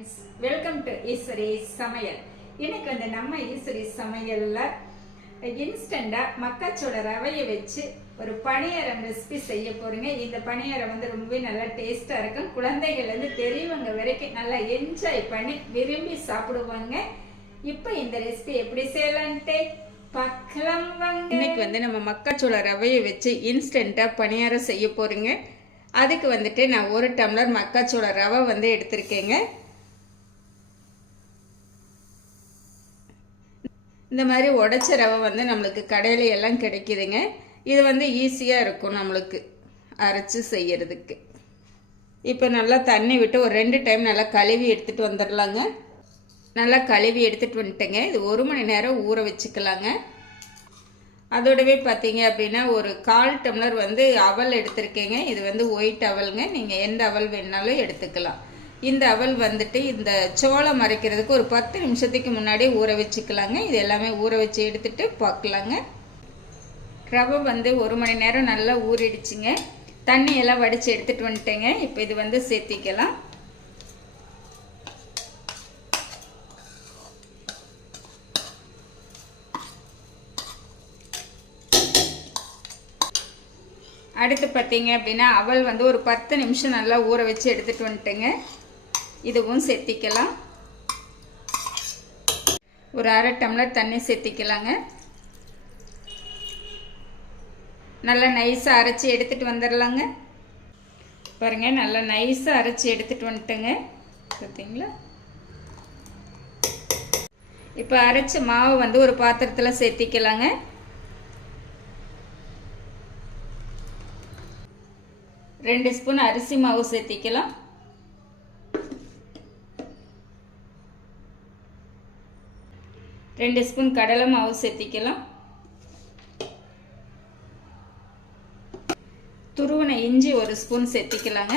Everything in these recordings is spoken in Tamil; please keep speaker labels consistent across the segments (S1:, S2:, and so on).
S1: ஃப்ரெண்ட்ஸ் வெல்கம் டு ஈஸ்வரி சமையல். இன்னைக்கு வந்து நம்ம ஈஸ்வரி சமையலில் இன்ஸ்டண்ட்டாக மக்காச்சோள ரவையை வச்சு ஒரு பணியாரம் ரெசிபி செய்ய போகிறீங்க இந்த பணியாரம் வந்து ரொம்பவே நல்லா டேஸ்ட்டாக இருக்கும். குழந்தைகள் இருந்து பெரியவங்க வரைக்கும் நல்லா என்ஜாய் பண்ணி விரும்பி சாப்பிடுவாங்க. இப்போ இந்த ரெசிபி எப்படி செய்யலான்ட்டு பக்கலாம் வாங்க. இன்னைக்கு வந்து நம்ம மக்காச்சோள ரவையை வச்சு இன்ஸ்டண்ட்டாக பணியாரம் செய்ய போகிறீங்க அதுக்கு வந்துட்டு நான் ஒரு டம்ளர் மக்காச்சோள ரவை வந்து எடுத்திருக்கேங்க. இந்த மாதிரி உடச்ச ரவை வந்து நம்மளுக்கு கடையில எல்லாம் கிடைக்குதுங்க. இது வந்து ஈஸியாக இருக்கும் நம்மளுக்கு அரைச்சி செய்யறதுக்கு. இப்போ நல்லா தண்ணி விட்டு ஒரு ரெண்டு டைம் நல்லா கழுவி எடுத்துகிட்டு வந்துடலாங்க நல்லா கழுவி எடுத்துகிட்டு வந்துட்டேங்க. இது ஒரு மணி நேரம் ஊற வச்சுக்கலாங்க. அதோடவே பார்த்தீங்க அப்படின்னா ஒரு கால் டம்ளர் வந்து அவல் எடுத்திருக்கேங்க. இது வந்து ஒயிட் அவல்ங்க. நீங்கள் எந்த அவல் வேணாலும் எடுத்துக்கலாம். இந்த அவல் வந்துட்டு இந்த சோளம் அரைக்கிறதுக்கு ஒரு பத்து நிமிஷத்துக்கு முன்னாடி ஊற வச்சுக்கலாங்க. இது எல்லாமே ஊற வச்சு எடுத்துட்டு பார்க்கலாங்க. ரவை வந்து ஒரு மணி நேரம் நல்லா ஊறிடுச்சுங்க. தண்ணி எல்லாம் வடித்து எடுத்துகிட்டு வந்துட்டேங்க. இப்போ இது வந்து சேர்த்திக்கலாம். அடுத்து பார்த்தீங்க அப்படின்னா அவள் வந்து ஒரு பத்து நிமிஷம் நல்லா ஊற வச்சு எடுத்துகிட்டு வந்துட்டேங்க. இதுவும் சேர்த்திக்கலாம். ஒரு அரை டம்ளர் தண்ணி சேர்த்திக்கலாங்க. நல்லா நைஸாக அரைச்சி எடுத்துகிட்டு வந்துடலாங்க பாருங்கள் நல்லா நைஸாக அரைச்சி எடுத்துகிட்டு வந்துட்டேங்க. பார்த்தீங்களா இப்போ அரைச்ச மாவு வந்து ஒரு பாத்திரத்தில் சேர்த்திக்கலாங்க. ரெண்டு ஸ்பூன் அரிசி மாவு சேர்த்திக்கலாம். ரெண்டு ஸ்பூன் கடலை மாவு சேர்த்திக்கலாம். துருவன இஞ்சி ஒரு ஸ்பூன் சேர்த்திக்கலாங்க.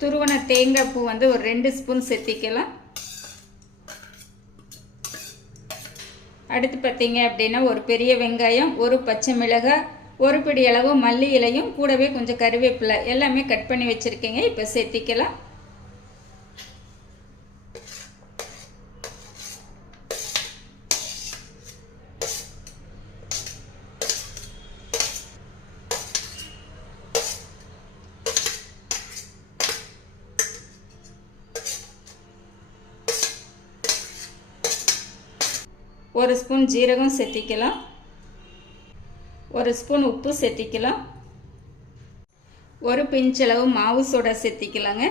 S1: துருவன தேங்காய் பூ வந்து ஒரு ரெண்டு ஸ்பூன் சேர்த்திக்கலாம். அடுத்து பார்த்தீங்க அப்படின்னா ஒரு பெரிய வெங்காயம் ஒரு பச்சை மிளகாய் ஒரு பிடி அளவு மல்லி இலையும் கூடவே கொஞ்சம் கருவேப்பிலை எல்லாமே கட் பண்ணி வச்சுருக்கேங்க. இப்போ சேர்த்திக்கலாம். ஒரு ஸ்பூன் ஜீரகம் சேர்த்திக்கலாம் ஒரு ஸ்பூன் உப்பு சேர்த்திக்கலாம் ஒரு பிஞ்சளவு மாவு சோடா சேர்த்திக்கலாங்க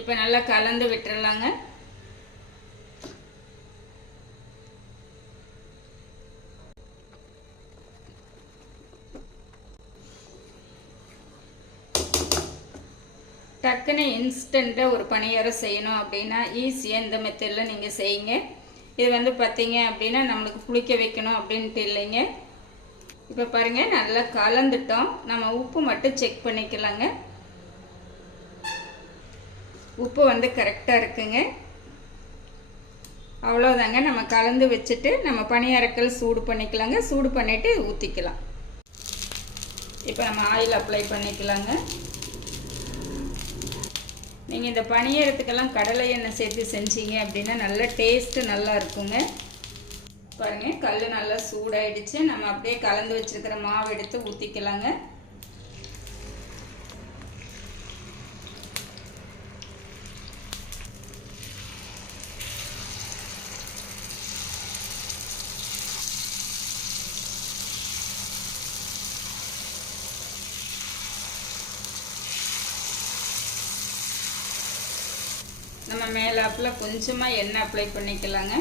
S1: இப்போ நல்லா கலந்து விட்டுறலாங்க. டக்குன்னு இன்ஸ்டண்ட்டாக ஒரு பணியாரம் செய்யணும் அப்படின்னா ஈஸியாக இந்த மெத்தடில் நீங்கள் செய்யுங்க. இது வந்து பார்த்தீங்க அப்படின்னா நம்மளுக்கு புளிக்க வைக்கணும் அப்படின்ட்டு இல்லைங்க. இப்போ பாருங்கள் நல்லா கலந்துட்டோம். நம்ம உப்பு மட்டும் செக் பண்ணிக்கலாங்க. உப்பு வந்து கரெக்டாக இருக்குங்க. அவ்வளோதாங்க நம்ம கலந்து வச்சுட்டு நம்ம பனியாரக்கல் சூடு பண்ணிக்கலாங்க. சூடு பண்ணிவிட்டு ஊற்றிக்கலாம் இப்போ நம்ம ஆயில் அப்ளை பண்ணிக்கலாங்க. நீங்கள் இந்த பனியாரத்துக்கெல்லாம் கடலை எண்ணெய் சேர்த்து செஞ்சீங்க அப்படின்னா நல்ல டேஸ்ட்டு நல்லா இருக்குங்க. பாருங்கள் கல் நல்லா சூடாயிடுச்சு. நம்ம அப்படியே கலந்து வச்சுருக்கிற மாவு எடுத்து ஊற்றிக்கலாங்க மேலாப்பில் கொஞ்சமாக எண்ணெய் அப்ளை பண்ணிக்கலாங்க.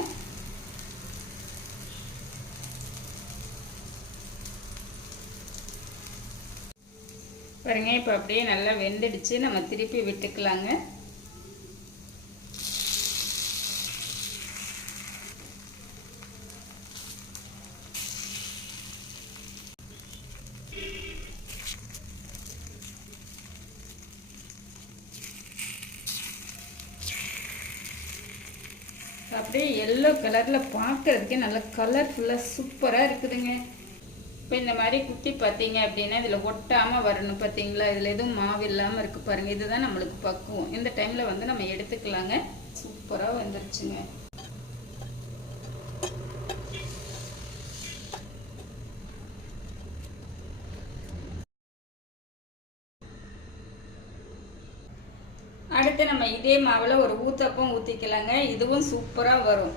S1: பாருங்க இப்போ அப்படியே நல்லா வெந்துடுச்சு. நம்ம திருப்பி விட்டுக்கலாங்க. அப்படியே எல்லோ கலரில் பார்க்கறதுக்கே நல்லா கலர்ஃபுல்லாக சூப்பராக இருக்குதுங்க. இப்போ இந்த மாதிரி குட்டி பார்த்தீங்க அப்படின்னா இதில் ஒட்டாமல் வரணும் பார்த்தீங்களா இதில் எதுவும் மாவு இல்லாமல் இருக்குது பாருங்கள் இதுதான் நம்மளுக்கு பக்குவம். இந்த டைமில் வந்து நம்ம எடுத்துக்கலாங்க. சூப்பராக வந்துருச்சுங்க. அடுத்து நம்ம இதே மாவில் ஒரு ஊத்தப்பம் ஊற்றிக்கலாங்க இதுவும் சூப்பராக வரும்.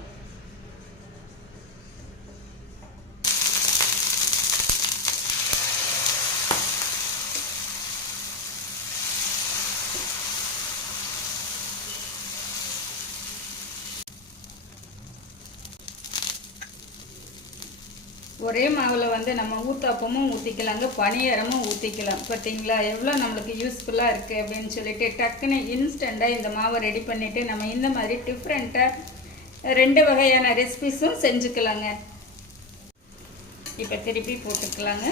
S1: ஒரே மாவில் வந்து நம்ம ஊத்தாப்பமும் ஊற்றிக்கலாங்க பனியாரமும் ஊற்றிக்கலாம் பார்த்தீங்களா எவ்வளோ நம்மளுக்கு யூஸ்ஃபுல்லாக இருக்குது அப்படின்னு சொல்லிட்டு டக்குன்னு இன்ஸ்டண்ட்டாக இந்த மாவை ரெடி பண்ணிவிட்டு நம்ம இந்த மாதிரி டிஃப்ரெண்ட்டாக ரெண்டு வகையான ரெசிபிஸும் செஞ்சுக்கலாங்க. இப்போ திருப்பி போட்டுக்கலாங்க.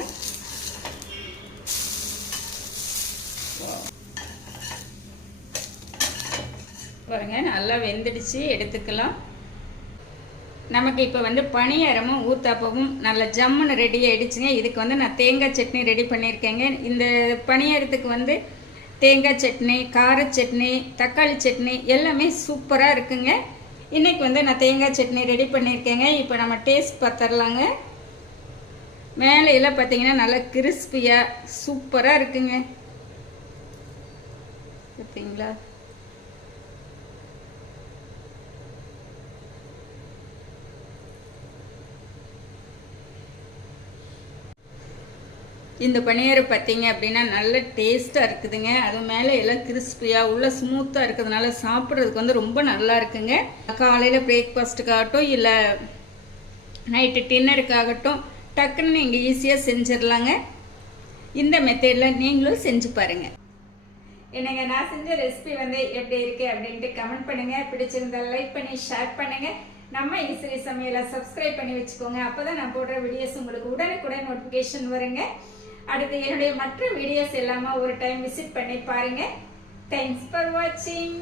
S1: பாருங்க நல்லா வெந்துடுச்சு எடுத்துக்கலாம். நமக்கு இப்போ வந்து பணியாரமும் ஊத்தாப்பமும் நல்ல ஜம்முன்னு ரெடி ஆகிடுச்சுங்க இதுக்கு வந்து நான் தேங்காய் சட்னி ரெடி பண்ணியிருக்கேங்க. இந்த பணியாரத்துக்கு வந்து தேங்காய் சட்னி கார சட்னி தக்காளி சட்னி எல்லாமே சூப்பராக இருக்குங்க. இன்றைக்கி வந்து நான் தேங்காய் சட்னி ரெடி பண்ணியிருக்கேங்க. இப்போ நம்ம டேஸ்ட் பார்த்துடலாங்க. மேலையில் பார்த்தீங்கன்னா நல்லா கிறிஸ்பியாக சூப்பராக இருக்குங்க. பார்த்தீங்களா இந்த பணியாரம் பார்த்தீங்க அப்படின்னா நல்ல டேஸ்ட்டாக இருக்குதுங்க. அது மேலே எல்லாம் கிறிஸ்பியாக உள்ள ஸ்மூத்தாக இருக்கிறதுனால சாப்பிட்றதுக்கு வந்து ரொம்ப நல்லா இருக்குங்க. காலையில் பிரேக்ஃபாஸ்ட்டுக்காகட்டும் இல்லை நைட்டு டின்னருக்காகட்டும் டக்குன்னு நீங்கள் ஈஸியாக செஞ்சிடலாங்க இந்த மெத்தடில் நீங்களும் செஞ்சு பாருங்கள் என்னங்க நான் செஞ்ச ரெசிபி வந்து எப்படி இருக்குது அப்படின்ட்டு கமெண்ட் பண்ணுங்கள் பிடிச்சிருந்தா லைக் பண்ணி ஷேர் பண்ணுங்கள் நம்ம ஈஸ்வரி சமையலை சப்ஸ்கிரைப் பண்ணி வச்சுக்கோங்க. அப்போ தான் நான் போடுற வீடியோஸ் உங்களுக்கு உடனுக்குடன் நோட்டிஃபிகேஷன் வருங்க. அடுத்து என்னுடைய மற்ற வீடியோஸ் எல்லாமே ஒரு டைம் விசிட் பண்ணி பாருங்க. தேங்க்ஸ் ஃபார் வாட்சிங்